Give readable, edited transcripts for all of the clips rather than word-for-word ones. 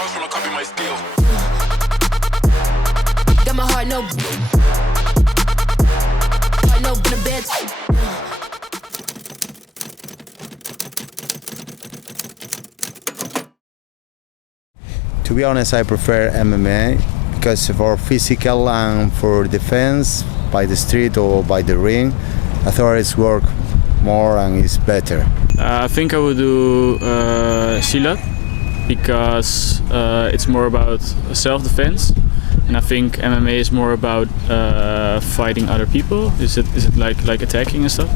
Got my heart no in the bed. To be honest, I prefer MMA because for physical and for defense by the street or by the ring, I thought it's work more and it's better. I think I would do Silat because it's more about self-defense, and I think MMA is more about fighting other people. Is it like attacking and stuff?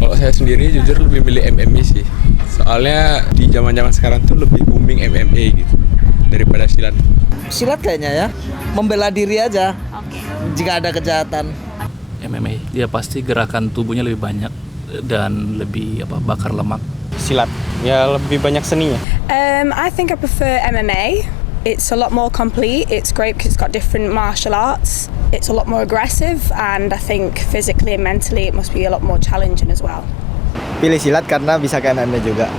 Kalau saya sendiri jujur lebih milih MMA sih. Soalnya di zaman-zaman sekarang tuh lebih booming MMA gitu daripada silat. Silat kayaknya ya, membela diri aja. Jika ada kejahatan. MMA, dia pasti gerakan tubuhnya lebih banyak dan lebih bakar lemak. Silat, ya lebih banyak seninya. I think I prefer MMA. It's a lot more complete. It's great because it's got different martial arts. It's a lot more aggressive, and I think physically and mentally it must be a lot more challenging as well. Pilih silat karena bisa ke MMA juga.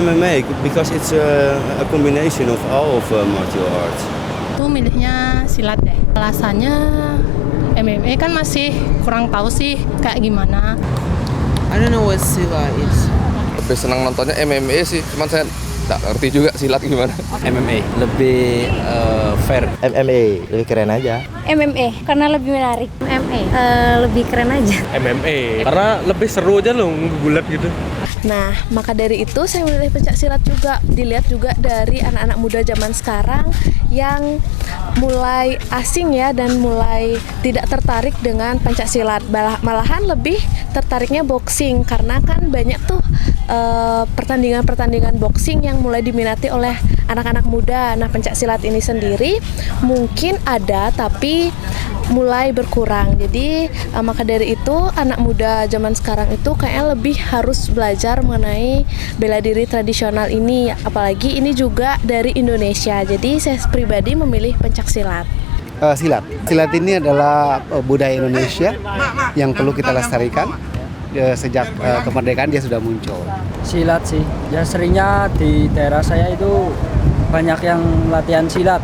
MMA because it's a combination of all of martial arts. Tuh milihnya silat deh. Alasannya MMA kan masih kurang tahu sih kayak gimana. I don't know what silat is. Lebih senang nontonnya MMA sih, cuman saya nggak ngerti juga silat gimana. MMA lebih fair. MMA lebih keren aja. MMA karena lebih menarik. MMA lebih keren aja. MMA karena lebih seru aja loh gulat gitu. Nah, maka dari itu saya memilih pencak silat juga. Dilihat juga dari anak-anak muda zaman sekarang yang mulai asing ya dan mulai tidak tertarik dengan pencak silat. Malahan lebih tertariknya boxing karena kan banyak tuh pertandingan-pertandingan boxing yang mulai diminati oleh anak-anak muda. Nah, pencak silat ini sendiri mungkin ada tapi mulai berkurang. Jadi maka dari itu anak muda zaman sekarang itu kayaknya lebih harus belajar mengenai bela diri tradisional ini, apalagi ini juga dari Indonesia. Jadi saya pribadi memilih pencak silat. Silat ini adalah budaya Indonesia yang perlu kita lestarikan. Sejak kemerdekaan dia sudah muncul. Silat sih, ya seringnya di daerah saya itu banyak yang latihan silat.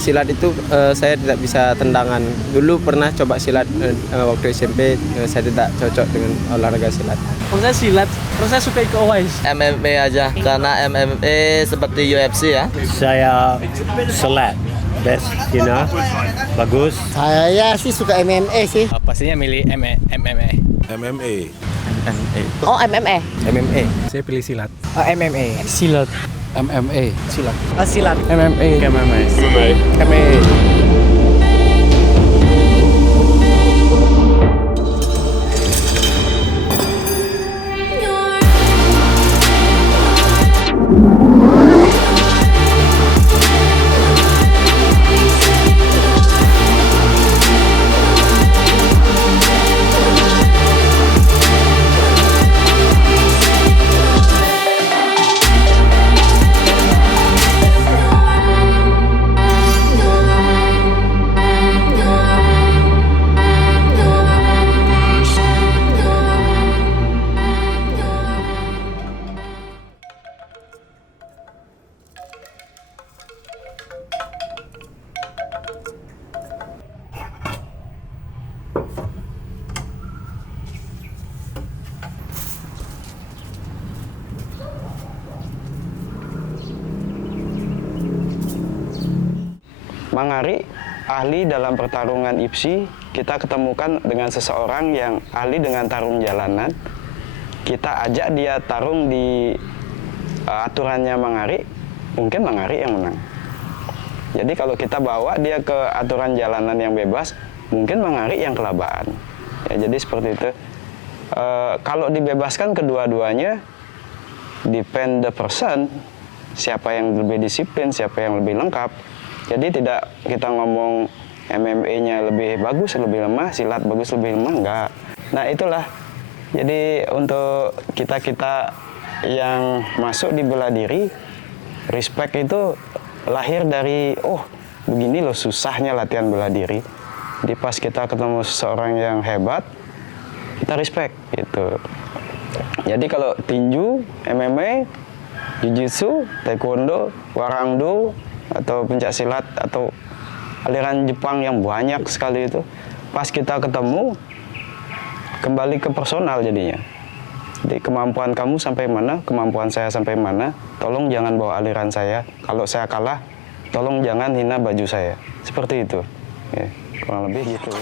Silat itu saya tidak bisa tendangan. Dulu pernah coba silat waktu SMP, saya tidak cocok dengan olahraga silat. Kalau saya silat, terus saya suka ikut OIS. MMA aja, karena MMA seperti UFC ya. Saya silat, best, bagus. Saya sih suka MMA sih. Pastinya milih MMA. MMA. Oh, MMA. MMA. Saya pilih silat. MMA. Silat. MMA. Silat. Silat. MMA. MMA. Mang Ari, ahli dalam pertarungan IPSI, kita ketemukan dengan seseorang yang ahli dengan tarung jalanan. Kita ajak dia tarung di aturannya Mang Ari, mungkin Mang Ari yang menang. Jadi kalau kita bawa dia ke aturan jalanan yang bebas, mungkin Mang Ari yang kelabaan. Ya, jadi seperti itu. Kalau dibebaskan kedua-duanya, depend the person, siapa yang lebih disiplin, siapa yang lebih lengkap. Jadi tidak kita ngomong MMA-nya lebih bagus, lebih lemah, silat bagus, lebih lemah, enggak. Nah itulah, jadi untuk kita-kita yang masuk di bela diri, respect itu lahir dari, oh begini loh susahnya latihan bela diri. Jadi pas kita ketemu seseorang yang hebat, kita respect gitu. Jadi kalau tinju, MMA, jiu-jitsu, taekwondo, warangdo, atau pencak silat atau aliran Jepang yang banyak sekali itu, pas kita ketemu kembali ke personal jadinya. Jadi kemampuan kamu sampai mana, kemampuan saya sampai mana, tolong jangan bawa aliran saya. Kalau saya kalah, tolong jangan hina baju saya. Seperti itu. Ya, kurang lebih gitu ya.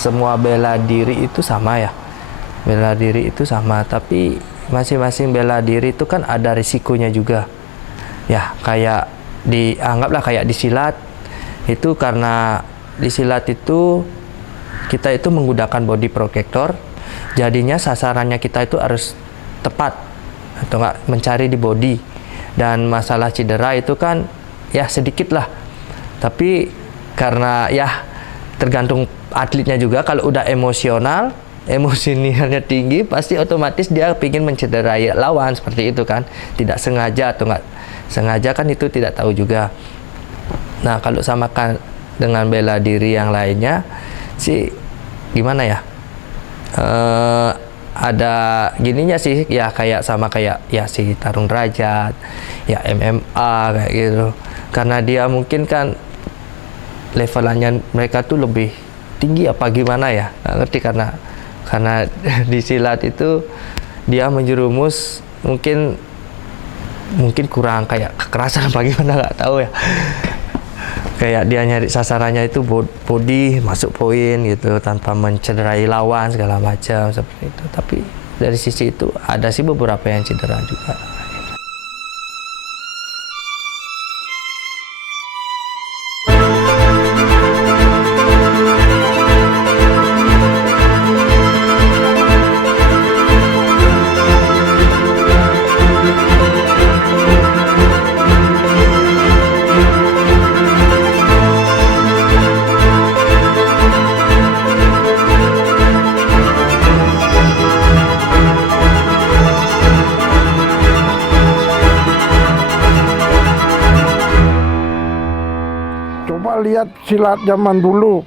Semua bela diri itu sama ya, bela diri itu sama, tapi masing-masing bela diri itu kan ada risikonya juga ya. Kayak anggaplah kayak di silat itu, karena di silat itu kita itu menggunakan body protector, jadinya sasarannya kita itu harus tepat atau enggak mencari di body. Dan masalah cedera itu kan ya sedikit lah, tapi karena ya tergantung atletnya juga. Kalau udah emosional, emosinya tinggi, pasti otomatis dia ingin mencederai lawan seperti itu kan, tidak sengaja atau enggak sengaja kan itu tidak tahu juga. Nah, kalau samakan dengan bela diri yang lainnya sih gimana ya, ada gininya sih ya, kayak sama kayak ya si tarung derajat ya, MMA kayak gitu, karena dia mungkin kan levelannya mereka tuh lebih tinggi apa gimana ya, nggak ngerti, karena di silat itu dia menjerumus mungkin kurang kayak kekerasan apa gimana, nggak tahu ya. Kayak dia nyari sasarannya itu body masuk poin gitu tanpa mencederai lawan segala macam seperti itu. Tapi dari sisi itu ada sih beberapa yang cedera juga. Lihat silat zaman dulu,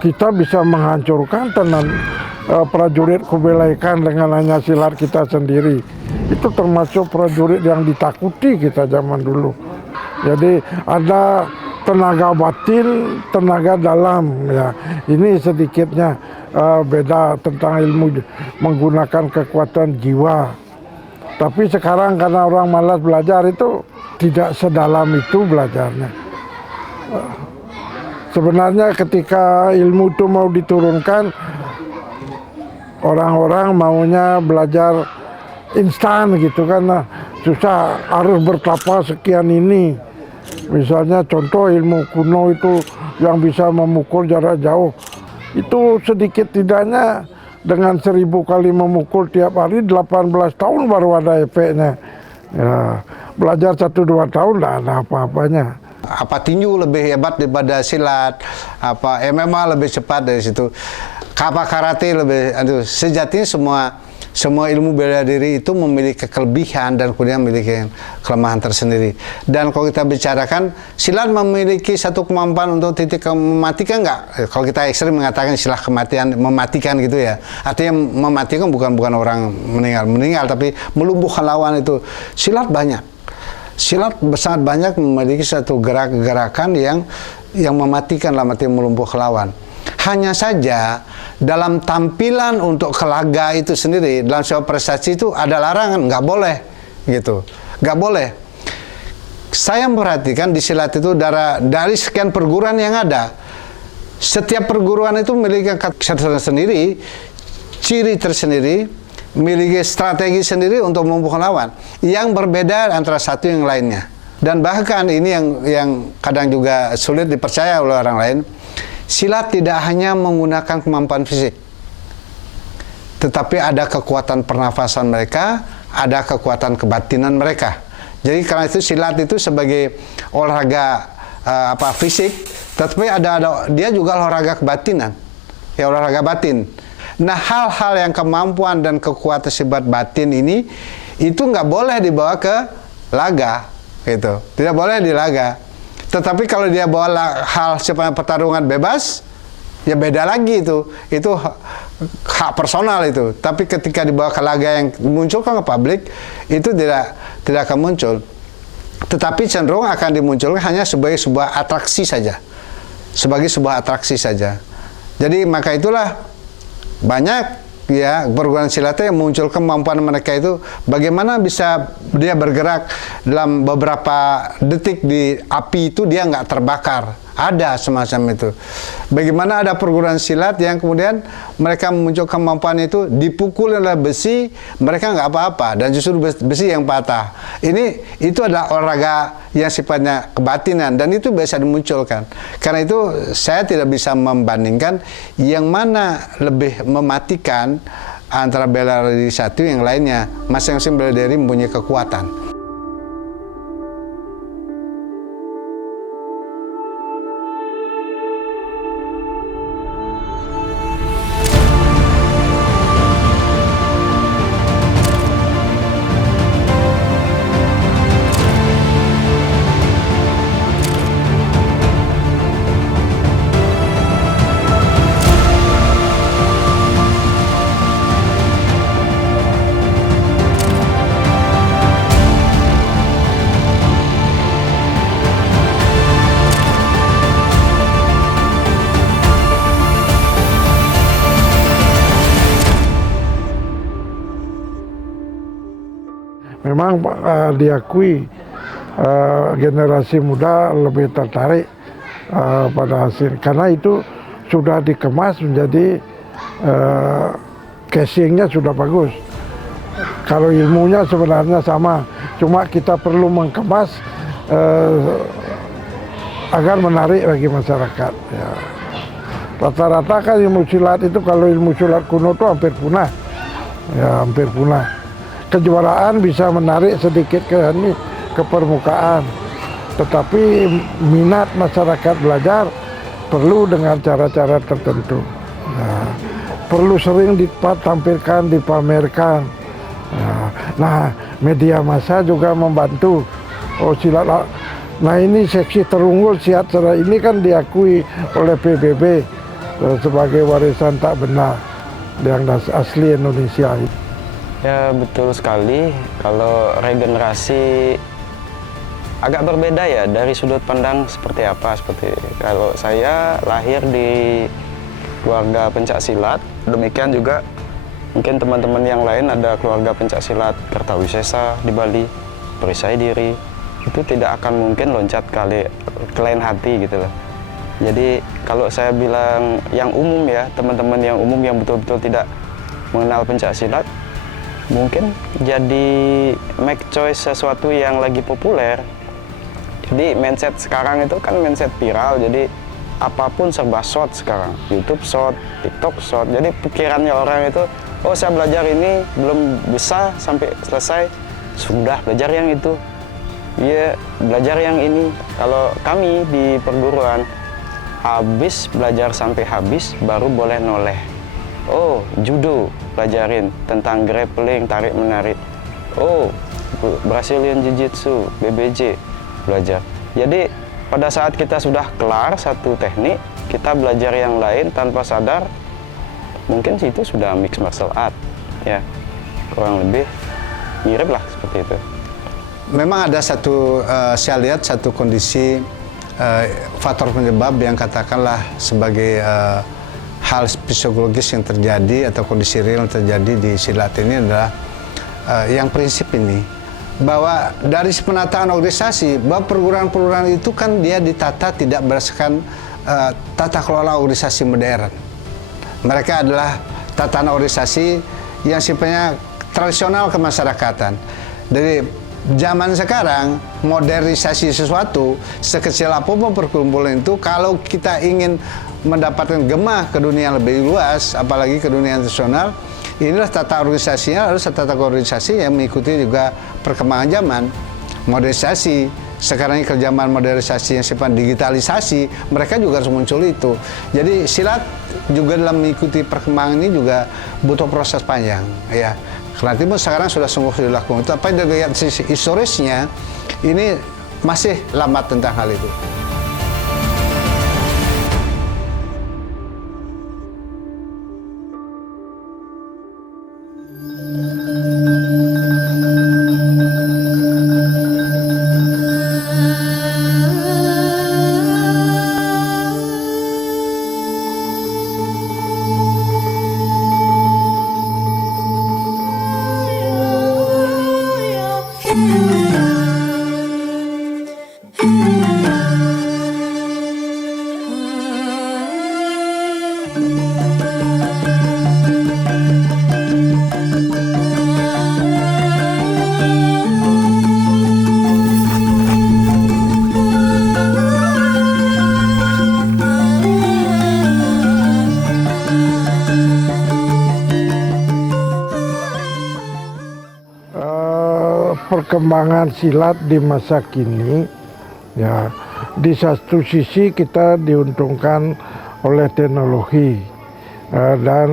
kita bisa menghancurkan tenan prajurit Kubilai Khan dengan hanya silat kita sendiri. Itu termasuk prajurit yang ditakuti kita zaman dulu. Jadi ada tenaga batin, tenaga dalam ya. Ini sedikitnya beda tentang ilmu menggunakan kekuatan jiwa. Tapi sekarang karena orang malas belajar itu tidak sedalam itu belajarnya. Sebenarnya ketika ilmu itu mau diturunkan, orang-orang maunya belajar instan gitu kan, susah, harus bertapa sekian ini. Misalnya contoh ilmu kuno itu yang bisa memukul jarak jauh, itu sedikit tidaknya dengan 1000 kali memukul tiap hari 18 tahun baru ada efeknya. Ya, belajar 1-2 tahun tidak ada apa-apanya. Apa tinju lebih hebat daripada silat, apa MMA lebih cepat dari situ, apa karate lebih, sejatinya semua ilmu bela diri itu memiliki kelebihan dan kemudian memiliki kelemahan tersendiri. Dan kalau kita bicarakan silat memiliki satu kemampuan untuk titik mematikan enggak? Kalau kita ekstrim mengatakan istilah kematian mematikan gitu ya, artinya mematikan bukan orang meninggal, tapi melumpuhkan lawan. Itu silat banyak. Silat sangat banyak memiliki satu gerakan yang mematikan, dalam arti melumpuhkan lawan. Hanya saja dalam tampilan untuk kelaga itu sendiri, dalam sebuah prestasi itu ada larangan, nggak boleh gitu, nggak boleh. Saya memperhatikan di silat itu dari sekian perguruan yang ada, setiap perguruan itu memiliki kesadaran sendiri, ciri tersendiri, memiliki strategi sendiri untuk melumpuhkan lawan yang berbeda antara satu yang lainnya. Dan bahkan ini yang kadang juga sulit dipercaya oleh orang lain, silat tidak hanya menggunakan kemampuan fisik, tetapi ada kekuatan pernafasan mereka, ada kekuatan kebatinan mereka. Jadi karena itu silat itu sebagai olahraga fisik, tetapi dia juga olahraga kebatinan, ya olahraga batin. Nah, hal-hal yang kemampuan dan kekuatan sifat batin ini itu nggak boleh dibawa ke laga, gitu. Tidak boleh di laga. Tetapi kalau dia bawa hal sifatnya pertarungan bebas, ya beda lagi itu. Itu hak personal itu. Tapi ketika dibawa ke laga yang dimunculkan ke publik, itu tidak akan muncul. Tetapi cenderung akan dimunculkan hanya sebagai sebuah atraksi saja. Sebagai sebuah atraksi saja. Jadi maka itulah banyak ya perguruan silat yang muncul kemampuan mereka itu bagaimana bisa dia bergerak dalam beberapa detik di api itu dia nggak terbakar. Ada semacam itu. Bagaimana ada perguruan silat yang kemudian mereka muncul kemampuan itu dipukul oleh besi, mereka nggak apa-apa dan justru besi yang patah. Itu adalah olahraga yang sifatnya kebatinan dan itu biasa dimunculkan. Karena itu saya tidak bisa membandingkan yang mana lebih mematikan antara bela diri satu yang lainnya. Masing-masing bela diri mempunyai kekuatan. Memang diakui generasi muda lebih tertarik pada hasil karena itu sudah dikemas menjadi casingnya sudah bagus. Kalau ilmunya sebenarnya sama, cuma kita perlu mengemas agar menarik bagi masyarakat. Ya. Rata-rata kan ilmu silat itu kalau ilmu silat kuno itu hampir punah, ya hampir punah. Kejuaraan bisa menarik sedikit ke permukaan, tetapi minat masyarakat belajar perlu dengan cara-cara tertentu. Nah, perlu sering ditampilkan, dipamerkan. Nah, media massa juga membantu. Oh silat, nah ini seksi terunggul silat ini kan diakui oleh PBB sebagai warisan tak benda yang asli Indonesia. Ya betul sekali, kalau regenerasi agak berbeda ya dari sudut pandang seperti apa. Seperti kalau saya lahir di keluarga pencak silat, demikian juga mungkin teman-teman yang lain ada keluarga pencak silat Kertawisesa di Bali, perisai diri, itu tidak akan mungkin loncat ke lain hati gitu loh. Jadi kalau saya bilang yang umum ya, teman-teman yang umum yang betul-betul tidak mengenal pencak silat, mungkin jadi make choice sesuatu yang lagi populer. Jadi mindset sekarang itu kan mindset viral, jadi apapun serba short sekarang, YouTube short, TikTok short. Jadi pikirannya orang itu, oh saya belajar ini belum bisa sampai selesai, sudah belajar yang itu, ya belajar yang ini. Kalau kami di perguruan habis belajar sampai habis baru boleh noleh. Oh, judo, pelajarin tentang grappling, tarik menarik. Oh, Brazilian Jiu-Jitsu, BBJ, belajar. Jadi pada saat kita sudah kelar satu teknik, kita belajar yang lain tanpa sadar, mungkin itu sudah mixed martial art, ya kurang lebih mirip lah seperti itu. Memang ada saya lihat satu kondisi faktor penyebab yang katakanlah sebagai hal psikologis yang terjadi atau kondisi real yang terjadi di silat ini adalah yang prinsip ini, bahwa dari penataan organisasi, bahwa perguruan-perguruan itu kan dia ditata tidak berdasarkan tata kelola organisasi modern. Mereka adalah tatanan organisasi yang sifatnya tradisional kemasyarakatan. Dari zaman sekarang, modernisasi sesuatu, sekecil apapun perkumpulan itu, kalau kita ingin mendapatkan gemah ke dunia yang lebih luas, apalagi ke dunia internasional, inilah tata organisasinya, harus tata organisasi yang mengikuti juga perkembangan zaman. Modernisasi sekarang ini ke zaman modernisasi yang sifat digitalisasi, mereka juga harus muncul itu. Jadi silat juga dalam mengikuti perkembangan ini juga butuh proses panjang, ya. Kelatih sekarang sudah sungguh dilakukan. Tapi dari sisi historisnya ini masih lambat tentang hal itu. Perkembangan silat di masa kini, ya, di satu sisi kita diuntungkan oleh teknologi dan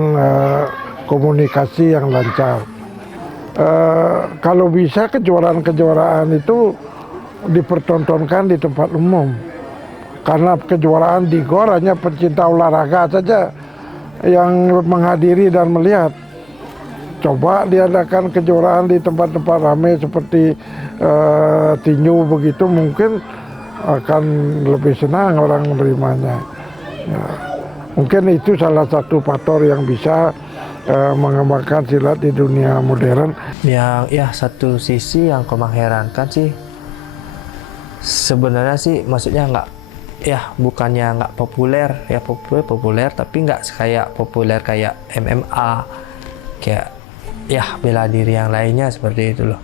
komunikasi yang lancar. Kalau bisa kejuaraan-kejuaraan itu dipertontonkan di tempat umum, karena kejuaraan di GOR hanya pecinta olahraga saja yang menghadiri dan melihat. Coba diadakan kejuaraan di tempat-tempat ramai seperti tinju begitu, mungkin akan lebih senang orang menerimanya. Ya, mungkin itu salah satu faktor yang bisa mengembangkan silat di dunia modern. Yang ya satu sisi yang mengherankan sih, sebenarnya sih maksudnya bukannya nggak populer, ya populer tapi nggak kayak populer kayak MMA, kayak bela diri yang lainnya seperti itu loh.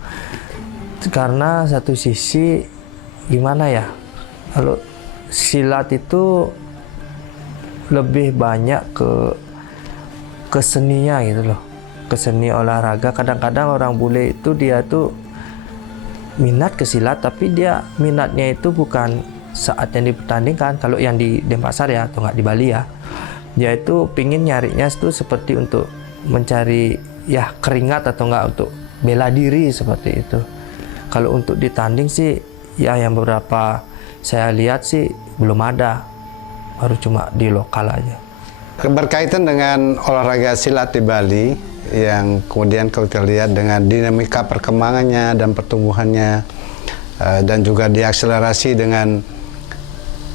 Karena satu sisi gimana ya, kalau silat itu lebih banyak ke seninya gitu loh, ke seni olahraga. Kadang-kadang orang bule itu dia tuh minat ke silat, tapi dia minatnya itu bukan saat yang dipertandingkan. Kalau yang di Denpasar ya, atau nggak di Bali ya, dia itu pingin nyarinya itu seperti untuk mencari keringat atau enggak untuk bela diri seperti itu. Kalau untuk ditanding sih yang beberapa saya lihat sih belum ada, baru cuma di lokal aja. Berkaitan dengan olahraga silat di Bali yang kemudian kalau kita lihat dengan dinamika perkembangannya dan pertumbuhannya dan juga diakselerasi dengan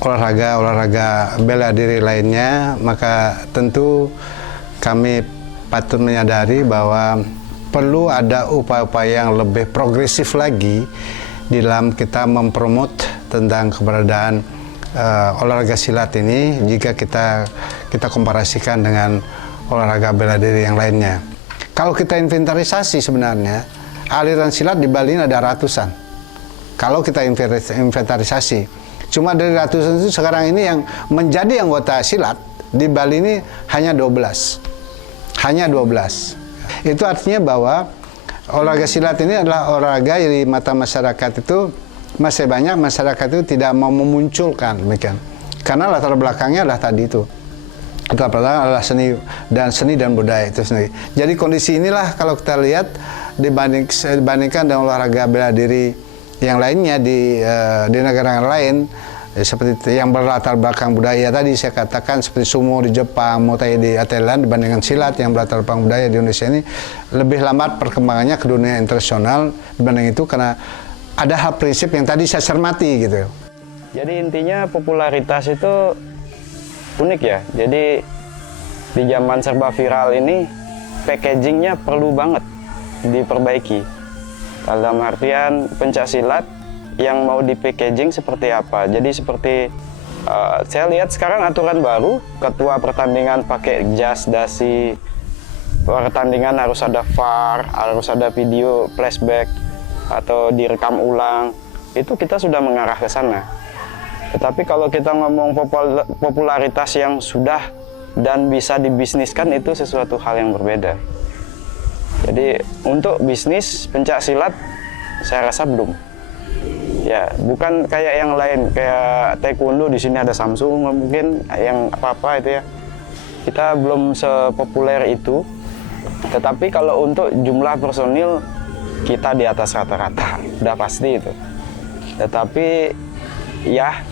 olahraga bela diri lainnya, maka tentu kami patut menyadari bahwa perlu ada upaya-upaya yang lebih progresif lagi dalam kita mempromot tentang keberadaan olahraga silat ini jika kita komparasikan dengan olahraga bela diri yang lainnya. Kalau kita inventarisasi sebenarnya aliran silat di Bali ini ada ratusan. Kalau kita inventarisasi, cuma dari ratusan itu sekarang ini yang menjadi anggota silat di Bali ini hanya 12. Hanya 12. Itu artinya bahwa olahraga silat ini adalah olahraga di mata masyarakat itu masih banyak masyarakat itu tidak mau memunculkan, demikian. Karena latar belakangnya adalah tadi itu. Latar belakangnya adalah seni dan budaya itu sendiri. Jadi kondisi inilah kalau kita lihat dibandingkan dengan olahraga bela diri yang lainnya di negara lain, seperti yang berlatar belakang budaya tadi saya katakan seperti sumo di Jepang, Muay Thai di Thailand, dibandingkan silat yang berlatar belakang budaya di Indonesia ini lebih lambat perkembangannya ke dunia internasional dibanding itu, karena ada hal prinsip yang tadi saya cermati gitu. Jadi intinya popularitas itu unik ya. Jadi di zaman serba viral ini packagingnya perlu banget diperbaiki. Dalam artian pencaksilat yang mau di packaging seperti apa. Jadi seperti saya lihat sekarang aturan baru, ketua pertandingan pakai jas, dasi, pertandingan harus ada VAR, harus ada video flashback atau direkam ulang. Itu kita sudah mengarah ke sana. Tetapi kalau kita ngomong popularitas yang sudah dan bisa dibisniskan, itu sesuatu hal yang berbeda. Jadi untuk bisnis pencaksilat saya rasa belum. Ya, bukan kayak yang lain, kayak taekwondo di sini ada Samsung mungkin yang apa-apa itu ya. Kita belum sepopuler itu. Tetapi kalau untuk jumlah personil kita di atas rata-rata, udah pasti itu. Tetapi ya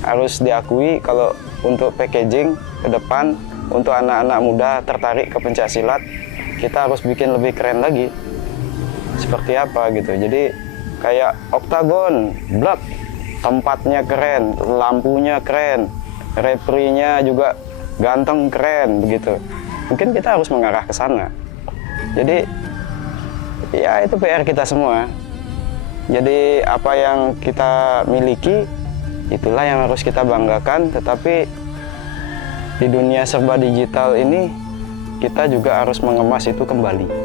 harus diakui kalau untuk packaging ke depan untuk anak-anak muda tertarik ke pencaksilat, kita harus bikin lebih keren lagi. Seperti apa gitu. Jadi kayak oktagon, block, tempatnya keren, lampunya keren, referee-nya juga ganteng keren begitu. Mungkin kita harus mengarah ke sana. Jadi ya itu PR kita semua. Jadi apa yang kita miliki itulah yang harus kita banggakan, tetapi di dunia serba digital ini kita juga harus mengemas itu kembali.